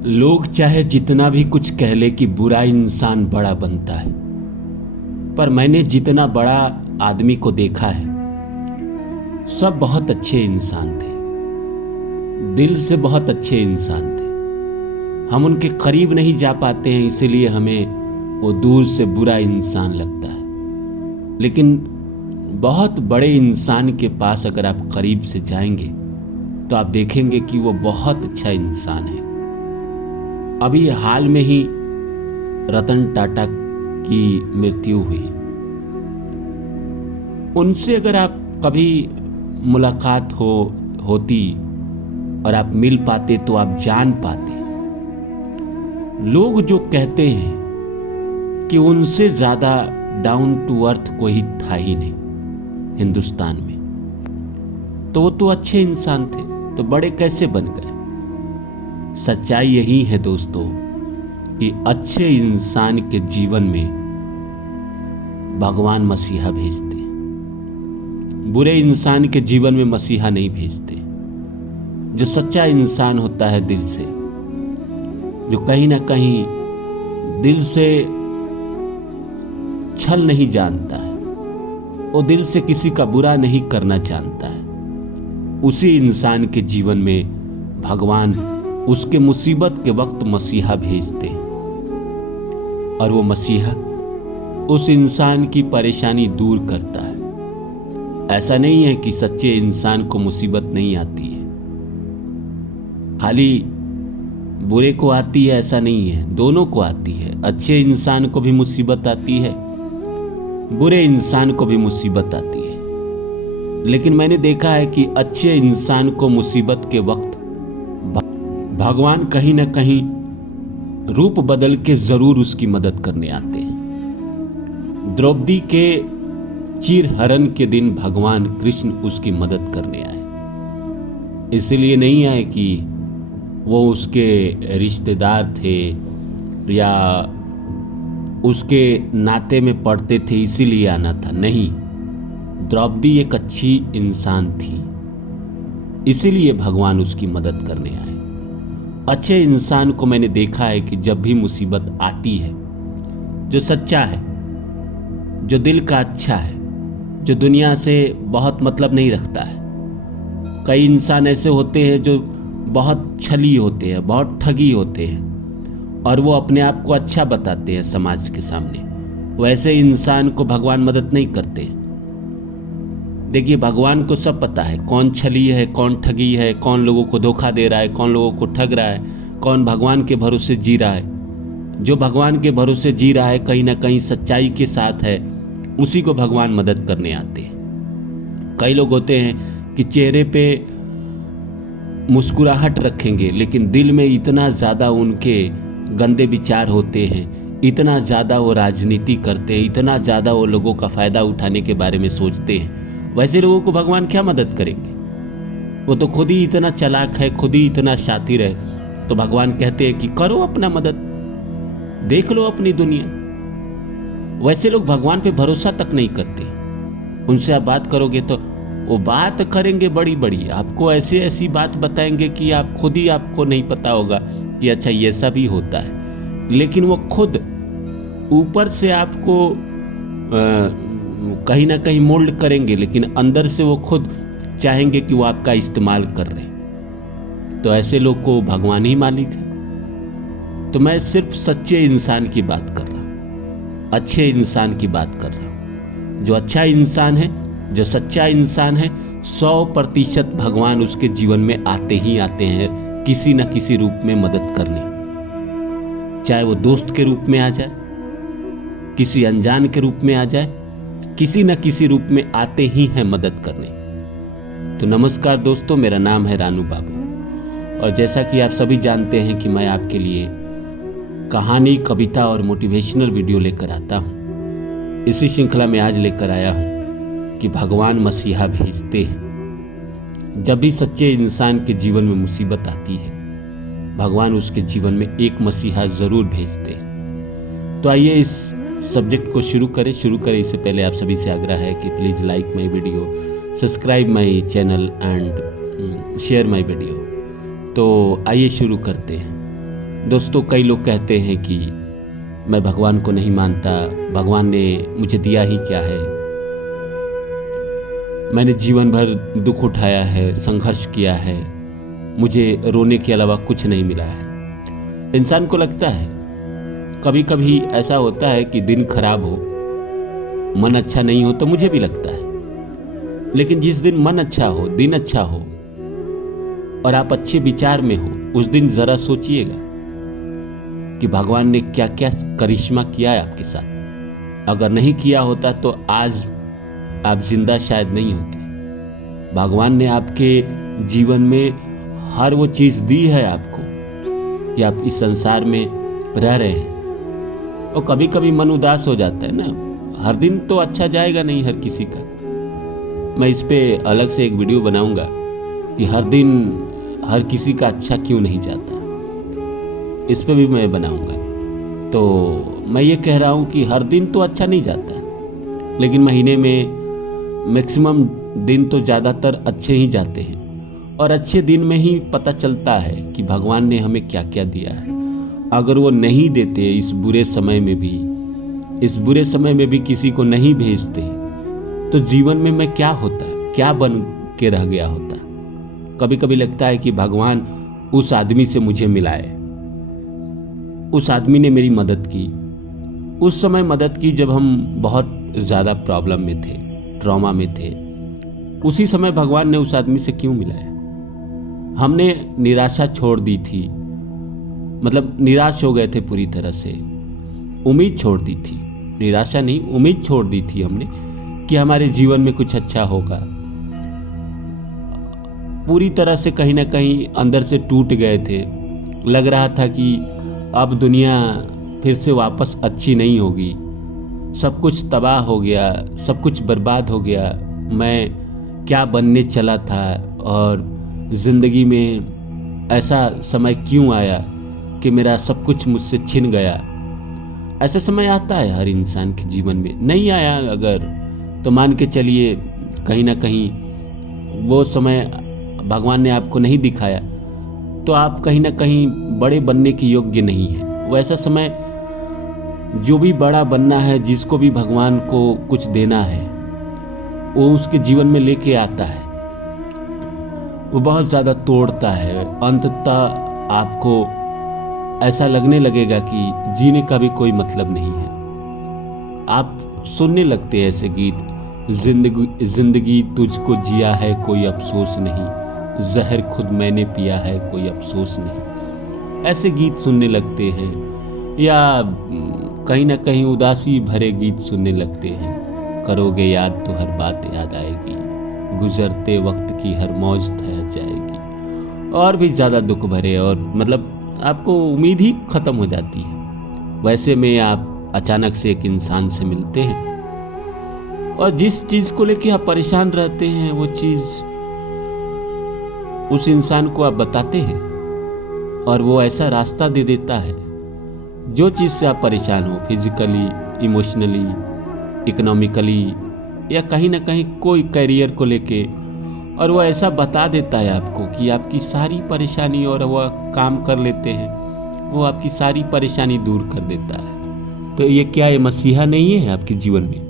लोग चाहे जितना भी कुछ कह ले कि बुरा इंसान बड़ा बनता है, पर मैंने जितना बड़ा आदमी को देखा है, सब बहुत अच्छे इंसान थे, दिल से बहुत अच्छे इंसान थे। हम उनके करीब नहीं जा पाते हैं, इसीलिए हमें वो दूर से बुरा इंसान लगता है। लेकिन बहुत बड़े इंसान के पास अगर आप करीब से जाएंगे तो आप देखेंगे कि वो बहुत अच्छा इंसान है। अभी हाल में ही रतन टाटा की मृत्यु हुई। उनसे अगर आप कभी मुलाकात होती और आप मिल पाते तो आप जान पाते, लोग जो कहते हैं कि उनसे ज्यादा डाउन टू अर्थ कोई था ही नहीं हिंदुस्तान में, तो वो तो अच्छे इंसान थे, तो बड़े कैसे बन गए? सच्चाई यही है दोस्तों कि अच्छे इंसान के जीवन में भगवान मसीहा भेजते हैं, बुरे इंसान के जीवन में मसीहा नहीं भेजते। जो सच्चा इंसान होता है दिल से, जो कहीं ना कहीं दिल से छल नहीं जानता है, वो दिल से किसी का बुरा नहीं करना जानता है, उसी इंसान के जीवन में भगवान उसके मुसीबत के वक्त मसीहा भेजते हैं। और वो मसीहा उस इंसान की परेशानी दूर करता है। ऐसा नहीं है कि सच्चे इंसान को मुसीबत नहीं आती है, खाली बुरे को आती है ऐसा नहीं है, दोनों को आती है। अच्छे इंसान को भी मुसीबत आती है, बुरे इंसान को भी मुसीबत आती है। लेकिन मैंने देखा है कि अच्छे इंसान को मुसीबत के वक्त भगवान कहीं ना कहीं रूप बदल के जरूर उसकी मदद करने आते हैं। द्रौपदी के चीरहरण के दिन भगवान कृष्ण उसकी मदद करने आए। इसलिए नहीं आए कि वो उसके रिश्तेदार थे या उसके नाते में पड़ते थे इसीलिए आना था, नहीं। द्रौपदी एक अच्छी इंसान थी, इसीलिए भगवान उसकी मदद करने आए। अच्छे इंसान को मैंने देखा है कि जब भी मुसीबत आती है, जो सच्चा है, जो दिल का अच्छा है, जो दुनिया से बहुत मतलब नहीं रखता है। कई इंसान ऐसे होते हैं जो बहुत छली होते हैं, बहुत ठगी होते हैं और वो अपने आप को अच्छा बताते हैं समाज के सामने। वैसे इंसान को भगवान मदद नहीं करते। देखिए, भगवान को सब पता है, कौन छली है, कौन ठगी है, कौन लोगों को धोखा दे रहा है, कौन लोगों को ठग रहा है, कौन भगवान के भरोसे जी रहा है। जो भगवान के भरोसे जी रहा है कहीं ना कहीं सच्चाई के साथ है, उसी को भगवान मदद करने आते हैं। कई लोग होते हैं कि चेहरे पे मुस्कुराहट रखेंगे लेकिन दिल में इतना ज़्यादा उनके गंदे विचार होते हैं, इतना ज़्यादा वो राजनीति करते हैं, इतना ज़्यादा वो लोगों का फ़ायदा उठाने के बारे में सोचते हैं। वैसे लोगों को भगवान क्या मदद करेंगे? वो तो खुद ही इतना चालाक है, खुद ही इतना शातिर है। तो भगवान कहते हैं कि करो अपना मदद, देख लो अपनी दुनिया। वैसे लोग भगवान पे भरोसा तक नहीं करते। उनसे आप बात करोगे तो वो बात करेंगे बड़ी बड़ी, आपको ऐसी ऐसी बात बताएंगे कि आप खुद ही आपको नहीं पता होगा कि अच्छा ये सब भी होता है। लेकिन वो खुद ऊपर से आपको कहीं ना कहीं मोल्ड करेंगे, लेकिन अंदर से वो खुद चाहेंगे कि वो आपका इस्तेमाल कर रहे। तो ऐसे लोग को भगवान ही मालिक है। तो मैं सिर्फ सच्चे इंसान की बात कर रहा हूँ, अच्छे इंसान की बात कर रहा हूँ। जो अच्छा इंसान है, जो सच्चा इंसान है, 100% भगवान उसके जीवन में आते ही आते हैं, किसी न किसी रूप में मदद करने। चाहे वो दोस्त के रूप में आ जाए, किसी अनजान के रूप में आ जाए, किसी न किसी रूप में आते ही हैं मदद करने। तो नमस्कार दोस्तों, मेरा नाम है रानू बाबू और जैसा कि आप सभी जानते हैं कि मैं आपके लिए कहानी, कविता और मोटिवेशनल वीडियो लेकर आता हूँ। इसी श्रृंखला में आज लेकर आया हूँ कि भगवान मसीहा भेजते हैं। जब भी सच्चे इंसान के जीवन में मुसीबत आती है, भगवान उसके जीवन में एक मसीहा जरूर भेजते हैं। तो आइए इस सब्जेक्ट को शुरू करें। इससे पहले आप सभी से आग्रह है कि please like my video, subscribe my channel and share my video. तो आइए शुरू करते हैं। दोस्तों, कई लोग कहते हैं कि मैं भगवान को नहीं मानता, भगवान ने मुझे दिया ही क्या है, मैंने जीवन भर दुख उठाया है, संघर्ष किया है, मुझे रोने के अलावा कुछ नहीं मिला है। इंसान को लगता है, कभी कभी ऐसा होता है कि दिन खराब हो, मन अच्छा नहीं हो, तो मुझे भी लगता है। लेकिन जिस दिन मन अच्छा हो, दिन अच्छा हो और आप अच्छे विचार में हो, उस दिन जरा सोचिएगा कि भगवान ने क्या क्या करिश्मा किया है आपके साथ। अगर नहीं किया होता तो आज आप जिंदा शायद नहीं होते। भगवान ने आपके जीवन में हर वो चीज दी है आपको कि आप इस संसार में रह रहे हैं। और कभी कभी मन उदास हो जाता है ना, हर दिन तो अच्छा जाएगा नहीं हर किसी का। मैं इस पे अलग से एक वीडियो बनाऊंगा कि हर दिन हर किसी का अच्छा क्यों नहीं जाता, इस पे भी मैं बनाऊंगा। तो मैं ये कह रहा हूं कि हर दिन तो अच्छा नहीं जाता, लेकिन महीने में मैक्सिमम दिन तो ज़्यादातर अच्छे ही जाते हैं। और अच्छे दिन में ही पता चलता है कि भगवान ने हमें क्या क्या दिया है। अगर वो नहीं देते इस बुरे समय में भी किसी को नहीं भेजते, तो जीवन में मैं क्या होता, क्या बन के रह गया होता। कभी कभी लगता है कि भगवान उस आदमी से मुझे मिलाए, उस आदमी ने मेरी मदद की, उस समय मदद की जब हम बहुत ज़्यादा प्रॉब्लम में थे, ट्रॉमा में थे। उसी समय भगवान ने उस आदमी से क्यों मिलाया। हमने निराशा छोड़ दी थी, मतलब निराश हो गए थे पूरी तरह से, उम्मीद छोड़ दी थी, निराशा नहीं उम्मीद छोड़ दी थी हमने कि हमारे जीवन में कुछ अच्छा होगा। पूरी तरह से कहीं ना कहीं अंदर से टूट गए थे। लग रहा था कि अब दुनिया फिर से वापस अच्छी नहीं होगी, सब कुछ तबाह हो गया, सब कुछ बर्बाद हो गया। मैं क्या बनने चला था और ज़िंदगी में ऐसा समय क्यों आया कि मेरा सब कुछ मुझसे छिन गया। ऐसा समय आता है हर इंसान के जीवन में। नहीं आया अगर तो मान के चलिए कहीं ना कहीं वो समय भगवान ने आपको नहीं दिखाया, तो आप कहीं ना कहीं बड़े बनने के योग्य नहीं हैं। वो ऐसा समय जो भी बड़ा बनना है, जिसको भी भगवान को कुछ देना है, वो उसके जीवन में लेके आता है। वो बहुत ज़्यादा तोड़ता है। अंततः आपको ऐसा लगने लगेगा कि जीने का भी कोई मतलब नहीं है। आप सुनने लगते हैं ऐसे गीत, जिंदगी तुझको जिया है कोई अफसोस नहीं, जहर खुद मैंने पिया है कोई अफसोस नहीं। ऐसे गीत सुनने लगते हैं, या कहीं ना कहीं उदासी भरे गीत सुनने लगते हैं। करोगे याद तो हर बात याद आएगी, गुजरते वक्त की हर मौज ठहर जाएगी। और भी ज़्यादा दुख भरे, और मतलब आपको उम्मीद ही ख़त्म हो जाती है। वैसे में आप अचानक से एक इंसान से मिलते हैं, और जिस चीज़ को लेके आप परेशान रहते हैं, वो चीज़ उस इंसान को आप बताते हैं, और वो ऐसा रास्ता दे देता है। जो चीज़ से आप परेशान हो, फिजिकली, इमोशनली, इकोनॉमिकली, या कहीं ना कहीं कोई करियर को लेके, और वो ऐसा बता देता है आपको कि आपकी सारी परेशानी, और वह काम कर लेते हैं, वो आपकी सारी परेशानी दूर कर देता है। तो ये क्या ये मसीहा नहीं है आपके जीवन में?